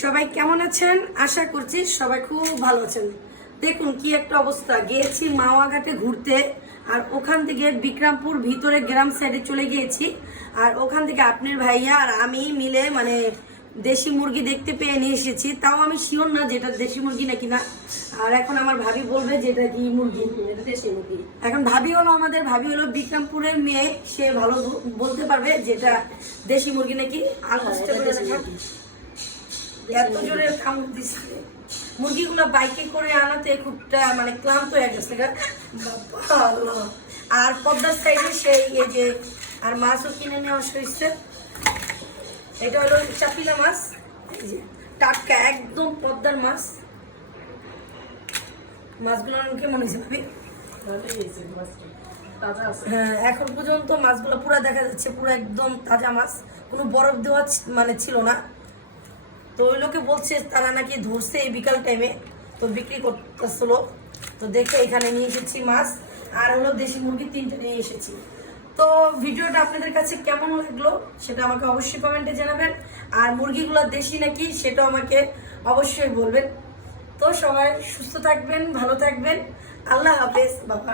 সবাই কেমন আছেন? আশা করছি সবাই খুব ভালো আছেন। দেখুন কি একটা অবস্থা, গিয়েছি মাওয়াঘাটে ঘুরতে, আর ওখান থেকে বিক্রমপুর ভিতরে গ্রাম সাইডে চলে গিয়েছি। আর ওখান থেকে আপনার ভাইয়া আর আমি মিলে মানে দেশি মুরগি দেখতে পেয়ে নিয়ে এসেছি। তাও আমি শিওর না যেটা দেশি মুরগি নাকি না। আর এখন আমার ভাবি বলবে যেটা কি মুরগি, দেশি মুরগি। এখন ভাবি হলো আমাদের ভাবি হলো বিক্রমপুরের মেয়ে, সে ভালো বলতে পারবে যেটা দেশি মুরগি নাকি। এত জোরে কামড় দিচ্ছে, মুরগিগুলো বাইকে করে আনাতে খুবটা মানে ক্লান্ত হয়ে গেছে। আর পদ্মার সাইডে সেই এই যে আর মাছও কিনে নেওয়া হয়েছে। এটা হলো চাপিলা মাছ, এই যে টাটকা একদম পদ্মার মাছ। মাছগুলো কেমন হয়েছে ভাবি? হ্যাঁ, এখন পর্যন্ত মাছগুলো পুরো দেখা যাচ্ছে, পুরো একদম তাজা মাছ, কোনো বরফ দেওয়া মানে ছিল না। তো ওই লোকে বলছে তারা নাকি ধরছে এই বিকাল টাইমে, তো বিক্রি করতেছিল। তো দেখে এখানে নিয়ে এসেছি মাছ, আর হলো দেশি মুরগি 3টে নিয়ে এসেছি। তো ভিডিওটা আপনাদের কাছে কেমন লাগলো সেটা আমাকে অবশ্যই কমেন্টে জানাবেন। আর মুরগিগুলো দেশি নাকি সেটাও আমাকে অবশ্যই বলবেন। তো সবাই সুস্থ থাকবেন, ভালো থাকবেন। আল্লাহ হাফেজ বাবা।